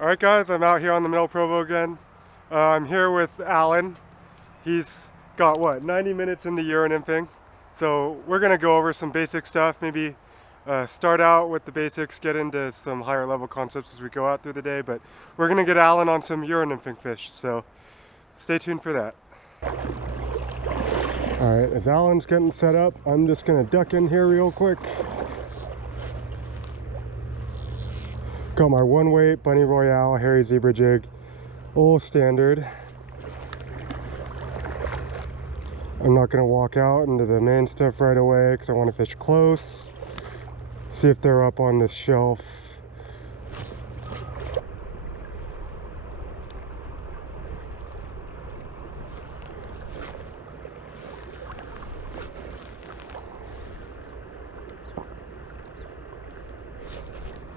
Alright guys, I'm out here on the Middle Provo again. I'm here with Alan. He's got what, 90 minutes into Euro Nymphing. So we're going to go over some basic stuff, maybe start out with the basics, get into some higher level concepts as we go out through the day, but we're going to get Alan on some Euro Nymphing fish, so stay tuned for that. Alright, as Alan's getting set up, I'm just going to duck in here real quick. Got my one weight Bunny Royale hairy zebra jig, old standard. I'm not going to walk out into the main stuff right away because I want to fish close, see if they're up on this shelf.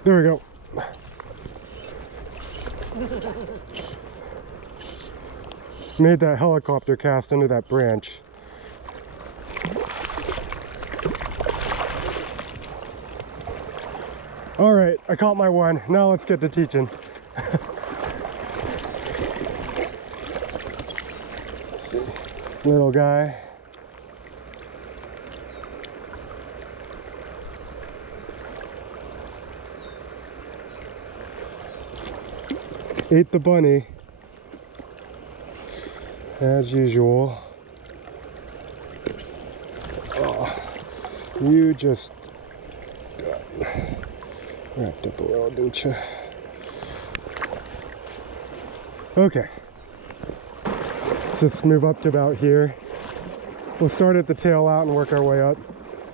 There we go. Made that helicopter cast under that branch. All right, I caught my one. Now let's get to teaching. Let's see, little guy. Ate the bunny, as usual. Oh, you just got wrapped up a little, didn't you? Okay, let's just move up to about here. We'll start at the tail out and work our way up.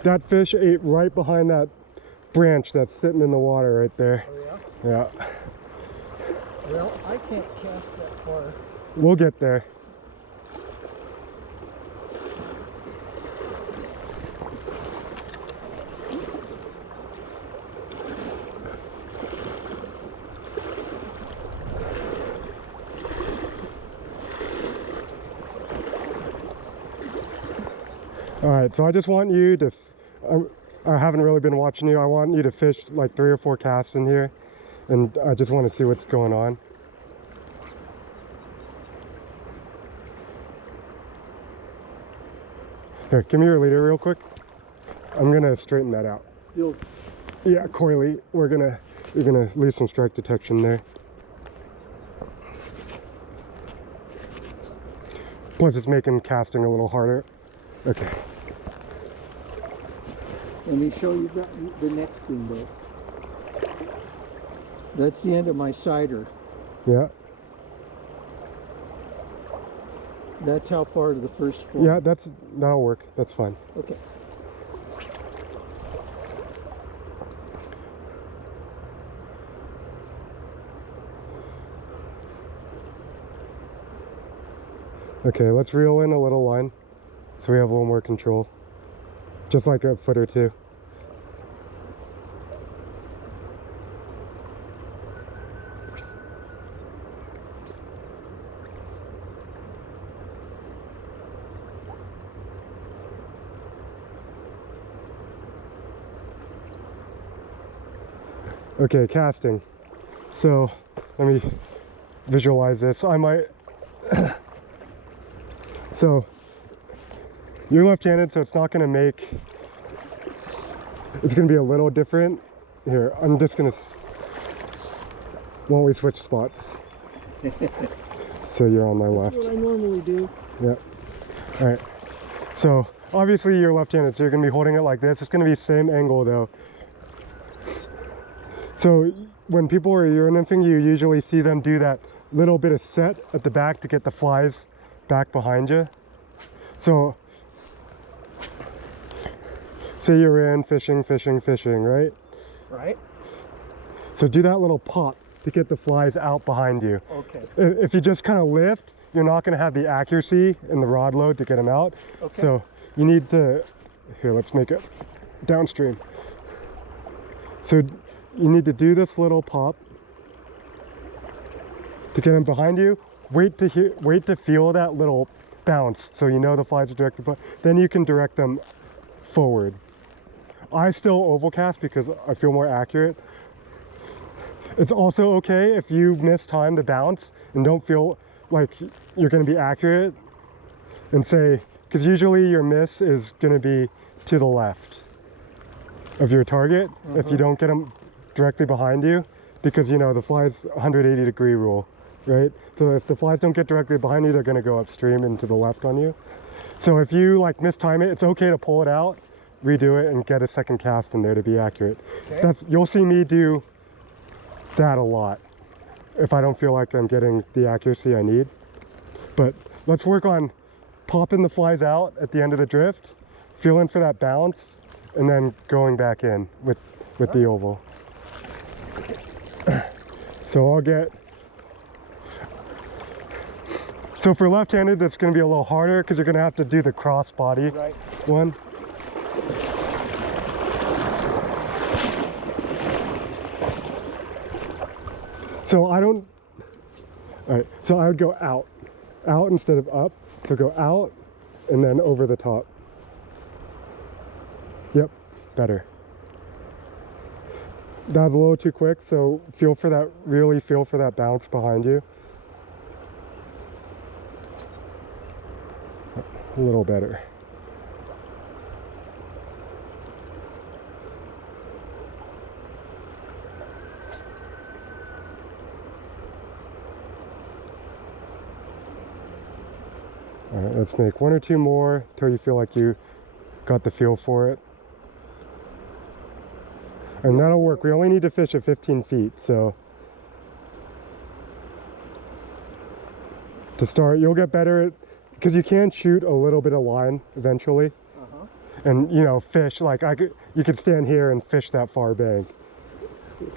That fish ate right behind that branch that's sitting in the water right there. Oh yeah? Yeah. Well, I can't cast that far. We'll get there. All right, so I just want you to, I haven't really been watching you. I want you to fish like 3 or 4 casts in here, and I just want to see what's going on. Here, give me your leader real quick. I'm gonna straighten that out. Still. Yeah, coily. You're gonna leave some strike detection there. Plus, it's making casting a little harder. Okay. Let me show you the next thing though. That's the end of my cider. Yeah. That's how far to the first floor. Yeah, that'll work. That's fine. Okay. Okay, let's reel in a little line so we have a little more control. Just like a foot or two. Okay, casting. So let me visualize this. I might so you're left-handed, so it's not going to make, it's going to be a little different. Here, I'm just going to, why don't we switch spots? So you're on my left. That's what I normally do. Yeah. All right. So obviously you're left-handed, so you're going to be holding it like this. It's going to be the same angle though. So when people are Euro nymphing, you usually see them do that little bit of set at the back to get the flies back behind you. So say you're in fishing, right? Right. So do that little pop to get the flies out behind you. Okay. If you just kind of lift, you're not going to have the accuracy in the rod load to get them out. Okay. So you need to, here, let's make it downstream. So you need to do this little pop to get them behind you. Wait to feel that little bounce, so you know the flies are directed, but then you can direct them forward. I still oval cast because I feel more accurate. It's also okay if you mistime the bounce and don't feel like you're going to be accurate, and say, because usually your miss is going to be to the left of your target if you don't get them directly behind you, because you know the fly's 180-degree rule, right? So if the flies don't get directly behind you, they're going to go upstream and to the left on you. So if you like mistime it, it's okay to pull it out, redo it, and get a second cast in there to be accurate. Okay. You'll see me do that a lot if I don't feel like I'm getting the accuracy I need. But let's work on popping the flies out at the end of the drift, feeling for that bounce, and then going back in with the oval. So I'll get, so for left-handed that's going to be a little harder because you're going to have to do the cross body one. So I don't, all right, so I would go out instead of up. So go out and then over the top. Yep, better. That was a little too quick, so feel for that, really feel for that bounce behind you. A little better. All right, let's make one or two more till you feel like you got the feel for it. And that'll work. We only need to fish at 15 feet, so to start, you'll get better at, because you can shoot a little bit of line eventually, and you know, fish like you could stand here and fish that far bank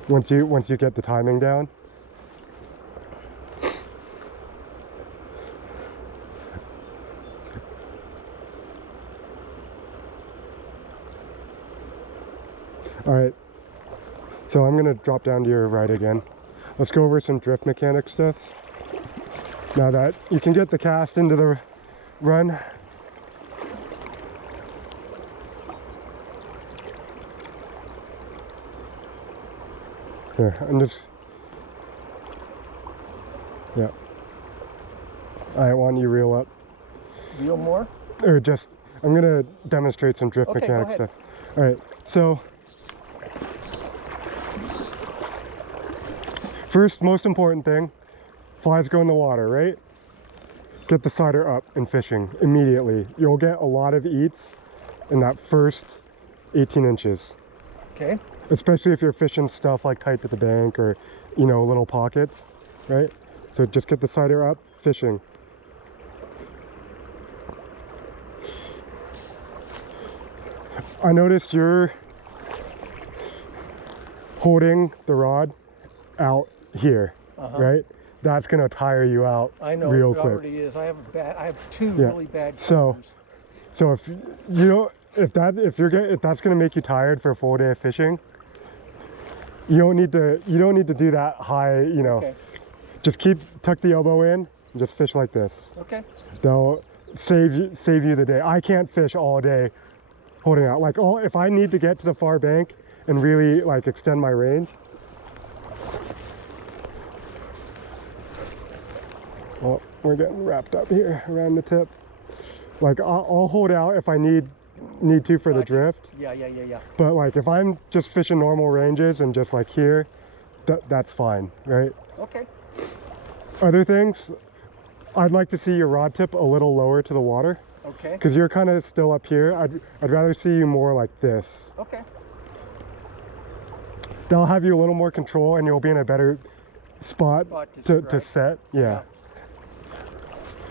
once you get the timing down. All right, so I'm gonna drop down to your right again. Let's go over some drift mechanic stuff. Now that you can get the cast into the run. Here, I'm just, yeah. I want you reel up. Reel more? Or just, I'm gonna demonstrate some drift mechanic stuff. All right, so first, most important thing, flies go in the water, right? Get the sider up and fishing immediately. You'll get a lot of eats in that first 18 inches. Okay. Especially if you're fishing stuff like tight to the bank or, you know, little pockets, right? So just get the sider up, fishing. I noticed you're holding the rod out here, right? That's gonna tire you out. I know, real it quick. already is. I have two really bad corners. So if you know, if that's gonna make you tired for a full day of fishing, you don't need to do that high, you know. Okay. Just tuck the elbow in and just fish like this. Okay. They'll save you the day. I can't fish all day holding out. Like, if I need to get to the far bank and really like extend my range. Oh, we're getting wrapped up here around the tip. Like, I'll hold out if I need to for the drift. Yeah. But like, if I'm just fishing normal ranges and just like here, that's fine, right? Okay. Other things, I'd like to see your rod tip a little lower to the water. Okay. Because you're kind of still up here. I'd rather see you more like this. Okay. That'll have you a little more control and you'll be in a better spot to set. Yeah.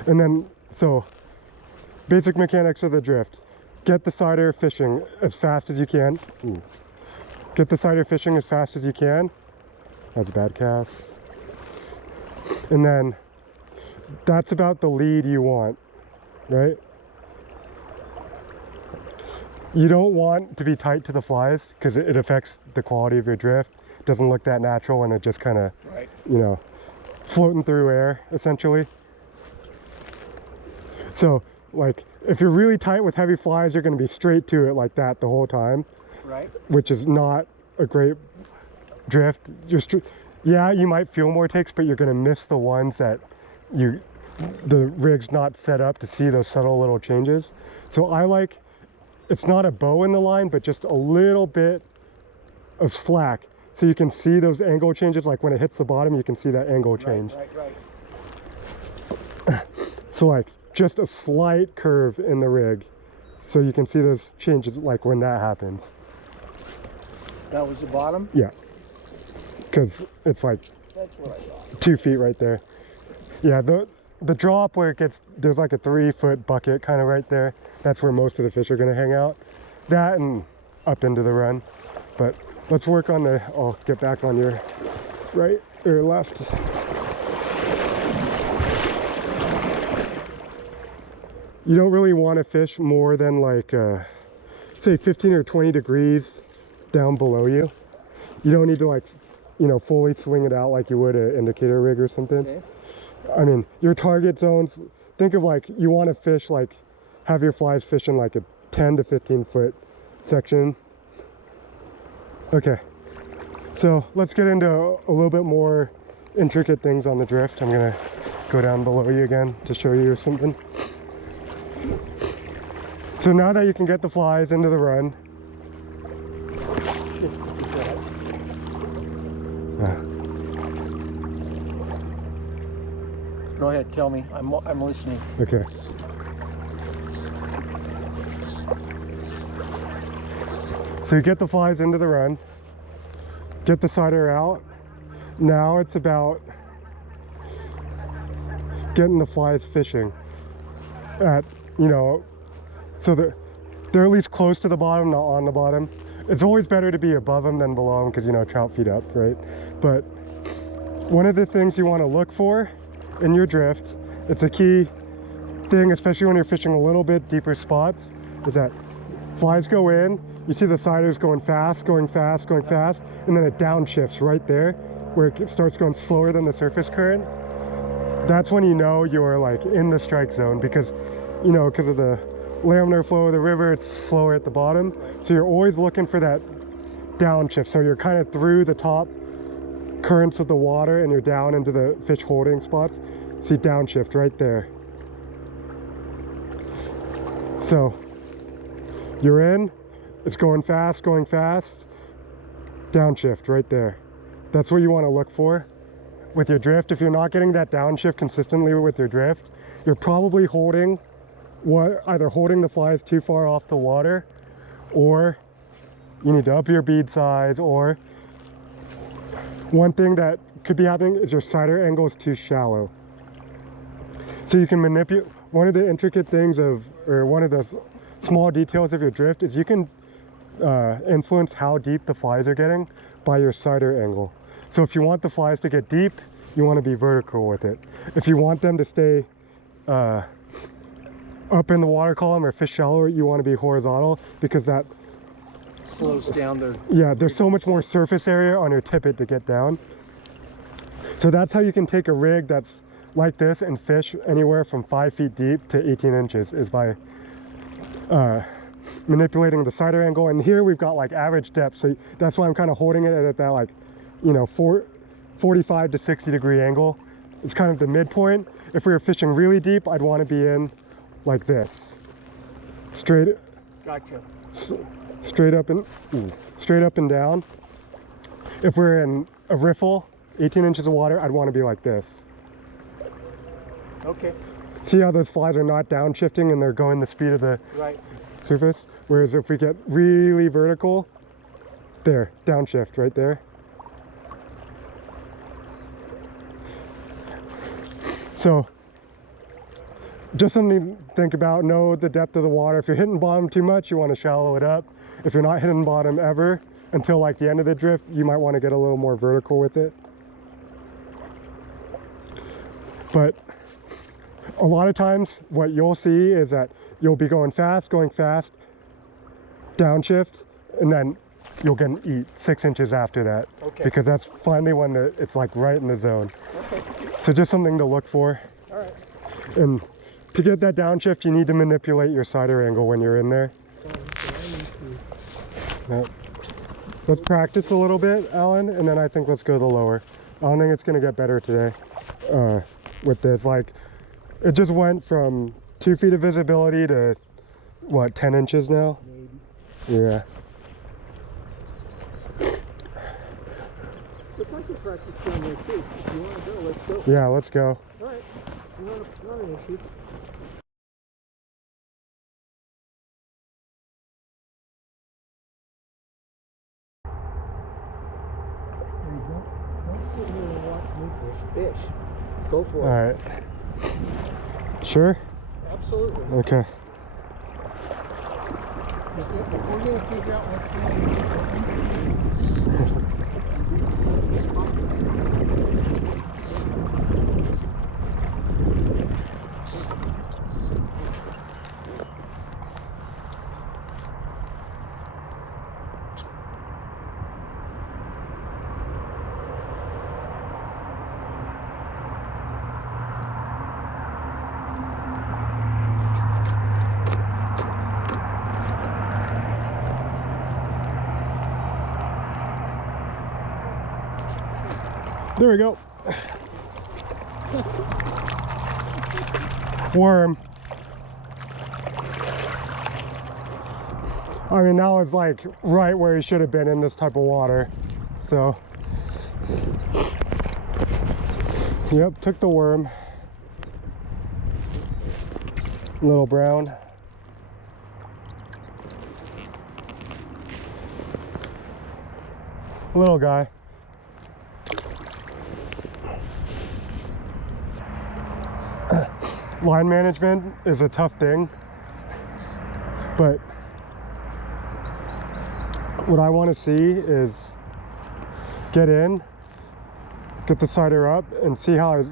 And then, so, basic mechanics of the drift. Get the sider fishing as fast as you can. Ooh. Get the sider fishing as fast as you can. That's a bad cast. And then, that's about the lead you want, right? You don't want to be tight to the flies because it affects the quality of your drift. It doesn't look that natural and it just kind of, you know, floating through air, essentially. So, like, if you're really tight with heavy flies, you're going to be straight to it like that the whole time. Right. Which is not a great drift. Yeah, you might feel more takes, but you're gonna miss the ones that the rig's not set up to see those subtle little changes. So I like, it's not a bow in the line, but just a little bit of slack. So you can see those angle changes, like when it hits the bottom, you can see that angle change. Right. So like just a slight curve in the rig. So you can see those changes like when that happens. That was the bottom? Yeah. Because it's like That's what I thought. 2 feet right there. Yeah, the drop where it gets, there's like a 3-foot bucket kind of right there. That's where most of the fish are gonna hang out. That and up into the run. But let's work on the, I'll get back on your right or left. You don't really want to fish more than like, say 15 or 20 degrees down below you. You don't need to like, you know, fully swing it out like you would an indicator rig or something. Okay. I mean, your target zones, think of like, you want to fish like, have your flies fishing like a 10 to 15 foot section. Okay, so let's get into a little bit more intricate things on the drift. I'm gonna go down below you again to show you something. So now that you can get the flies into the run, Go ahead, tell me. I'm listening. okay. So you get the flies into the run, get the sider out. Now it's about getting the flies fishing at, you know, so that they're at least close to the bottom, not on the bottom. It's always better to be above them than below them because, you know, trout feed up, right? But one of the things you want to look for in your drift, it's a key thing, especially when you're fishing a little bit deeper spots, is that flies go in, you see the siders going fast, going fast, going fast, and then it downshifts right there where it starts going slower than the surface current. That's when you know you're like in the strike zone because, you know, because of the laminar flow of the river, it's slower at the bottom. So you're always looking for that downshift. So you're kind of through the top currents of the water and you're down into the fish holding spots. See downshift right there. So you're in, it's going fast, downshift right there. That's what you want to look for with your drift. If you're not getting that downshift consistently with your drift, you're probably holding either holding the flies too far off the water, or you need to up your bead size, or one thing that could be happening is your sider angle is too shallow. So you can manipulate, one of the intricate things of, or one of the small details of your drift is you can influence how deep the flies are getting by your sider angle. So if you want the flies to get deep, you want to be vertical with it. If you want them to stay up in the water column or fish shallower, you want to be horizontal because that Slows down their... Yeah, there's so much more surface area on your tippet to get down. So that's how you can take a rig that's like this and fish anywhere from 5 feet deep to 18 inches is by manipulating the sider angle. And here we've got like average depth, so that's why I'm kind of holding it at that, like, you know, 45 to 60 degree angle. It's kind of the midpoint. If we were fishing really deep, I'd want to be in like this, straight. Gotcha. Straight up and down. If we're in a riffle, 18 inches of water, I'd want to be like this. Okay. See how those flies are not downshifting and they're going the speed of the surface? Whereas if we get really vertical, there, downshift right there. So just something to think about. Know the depth of the water. If you're hitting bottom too much, you want to shallow it up. If you're not hitting bottom ever until like the end of the drift, you might want to get a little more vertical with it. But a lot of times what you'll see is that you'll be going fast, downshift, and then you'll get an eat 6 inches after that. Okay. Because that's finally when it's like right in the zone. Okay. So just something to look for. All right. And to get that downshift, you need to manipulate your sider angle when you're in there. Yep. Let's practice a little bit, Alan, and then I think let's go the lower. I don't think it's gonna get better today with this. Like, it just went from 2 feet of visibility to what, 10 inches now? Maybe. Yeah. If I can practice doing there too. If you want to go, let's go. Yeah, let's go. All right. Not an issue. And don't sit here and watch me fish. Go for All it. right. Sure? Absolutely. Okay. If we're going to figure out what's going on. There we go. Worm. I mean, now it's like right where he should have been in this type of water. So, yep, took the worm. Little brown. Little guy. Line management is a tough thing, but what I want to see is get in, get the sighter up, and see how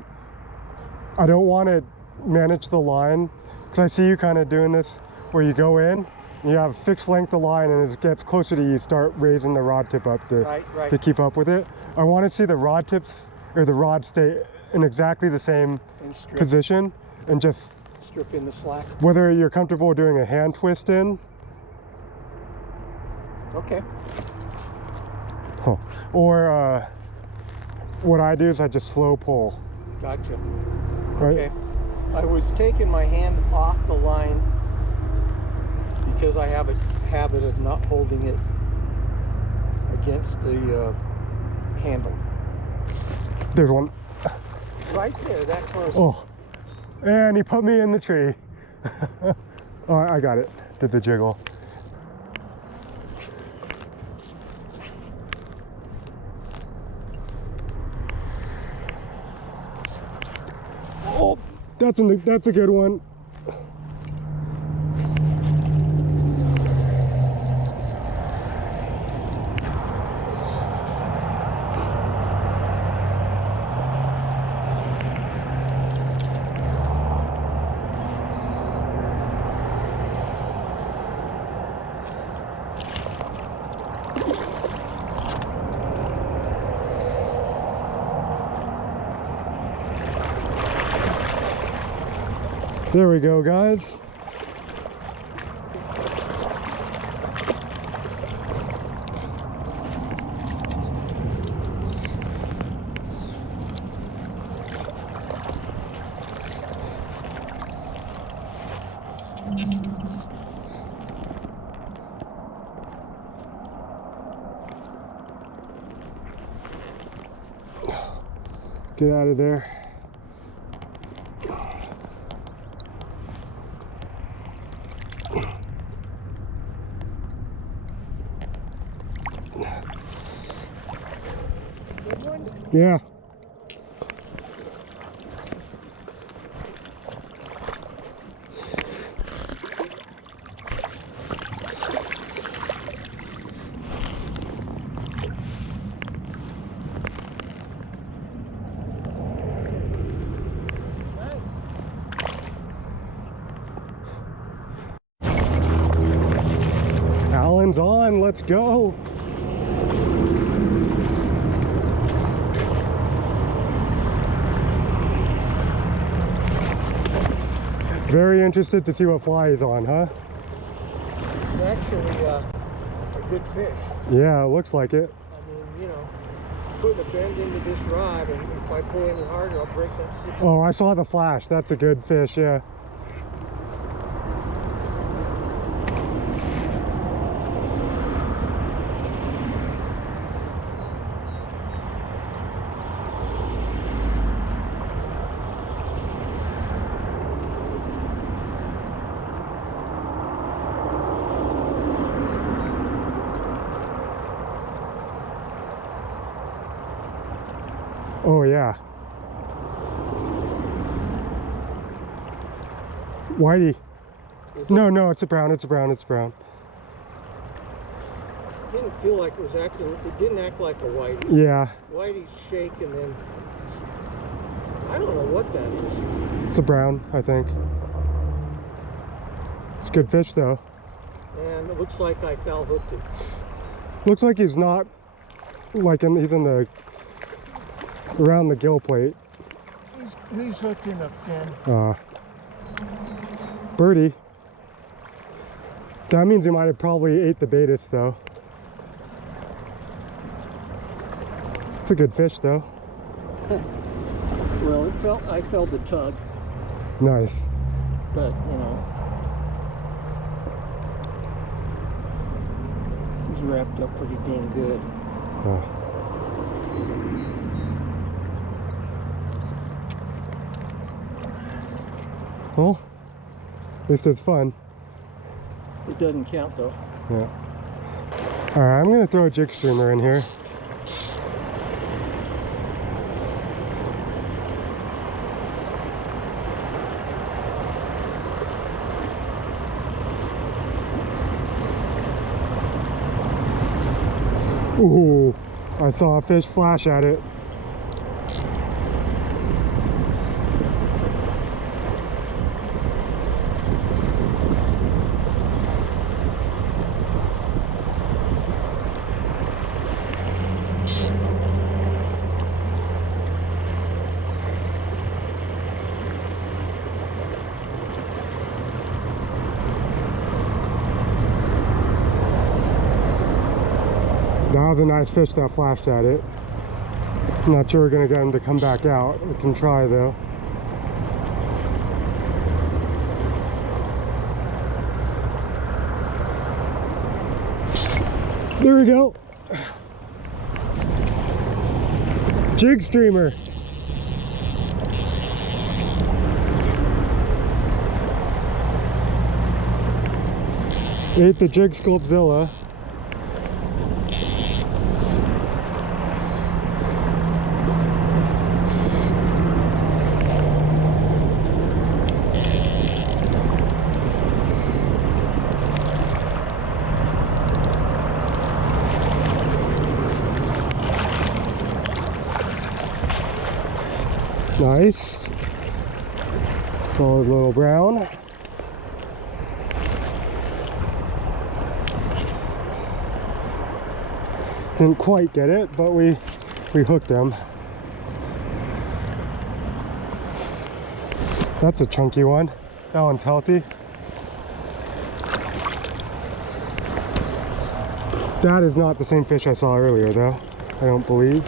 I don't want to manage the line, because I see you kind of doing this where you go in, you have a fixed length of line, and as it gets closer to you, start raising the rod tip up to keep up with it. I want to see the rod tips, or the rod, stay in exactly the same position, and just strip in the slack. Whether you're comfortable doing a hand twist in, okay, or what I do is I just slow pull. Gotcha. Right? Okay, I was taking my hand off the line because I have a habit of not holding it against the handle. There's one right there, that close. Oh, and he put me in the tree. Oh, I got it. Did the jiggle. Oh, that's a good one. There we go, guys. Get out of there. Yeah. Alan's on, let's go. Very interested to see what fly is on, huh? It's actually a good fish. Yeah, it looks like it. I mean, you know, putting a bend into this rod, and if I pull any harder, I'll break that 6. Oh, I saw the flash. That's a good fish, yeah. Oh yeah. Whitey. No, no, it's a brown, it's a brown, it's a brown. It didn't feel like it was acting, it didn't act like a whitey. Yeah. Whitey's shake and then, I don't know what that is. It's a brown, I think. It's a good fish though. And it looks like I foul hooked it. Looks like he's not, like he's in the, around the gill plate. He's hooked in a fin. Birdie. That means he might have probably ate the Baetis though. It's a good fish though. Well, I felt the tug. Nice. But, you know, he's wrapped up pretty dang good. Well, at least it's fun. It doesn't count though. Yeah. Alright, I'm gonna throw a jig streamer in here. Ooh, I saw a fish flash at it. That was a nice fish that flashed at it. I'm not sure we're gonna get him to come back out. We can try though. There we go. Jig streamer. Ate the jig Sculpzilla. Nice. Solid little brown. Didn't quite get it, but we hooked him. That's a chunky one. That one's healthy. That is not the same fish I saw earlier though, I don't believe.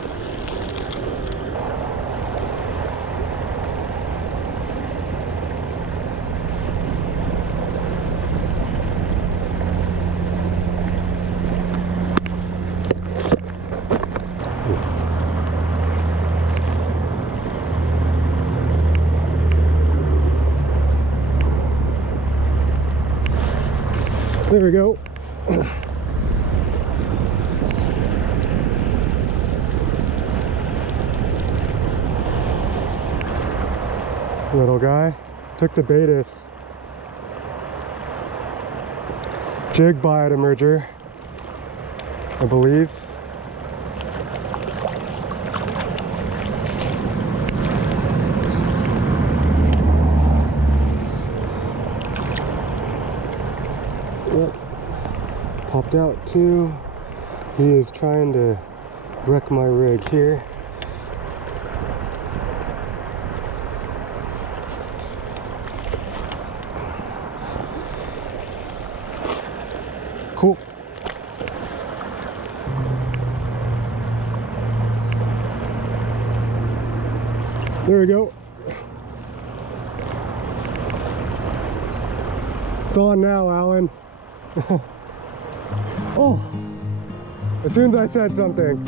There we go. Little guy. Took the Baetis. Jig bite emerger, I believe. Yep. Popped out too. He is trying to wreck my rig here. Cool. There we go. It's on now, Alan. Oh, as soon as I said something.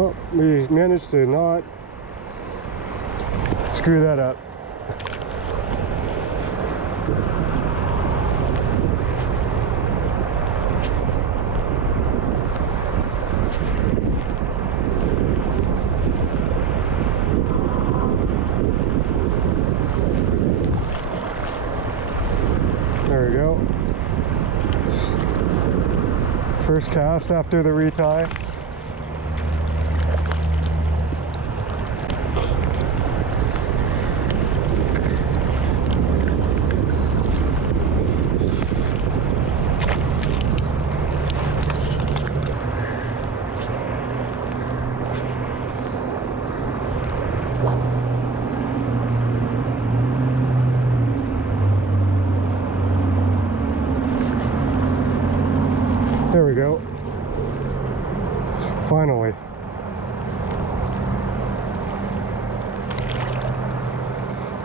Oh, we managed to not screw that up. There we go. First cast after the retie. There we go. Finally.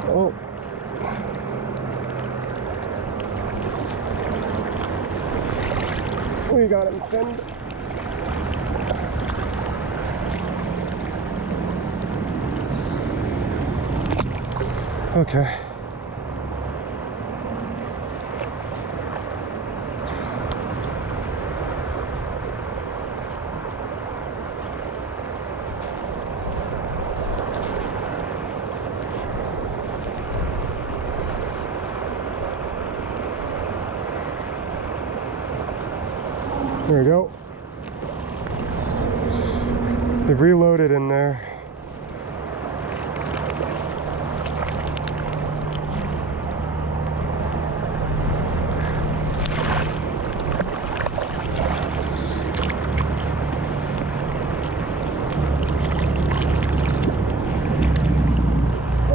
Oh. We got him pinned. Okay. There we go. They've reloaded in there.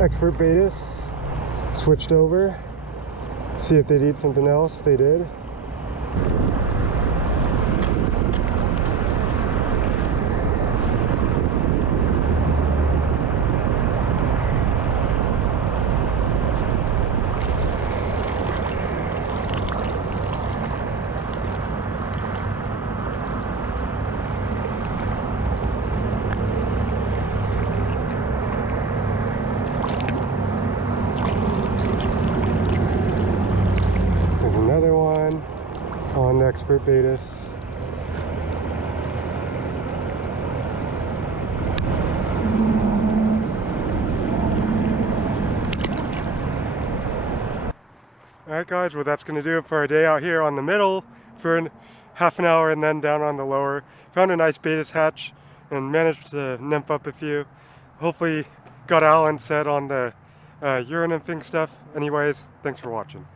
Expert Betas switched over. See if they'd eat something else. They did. Another one on expert betas. Alright guys, well that's going to do it for our day out here on the middle for half an hour and then down on the lower. Found a nice betas hatch and managed to nymph up a few. Hopefully got Alan set on the Euro Nymphing stuff. Anyways, thanks for watching.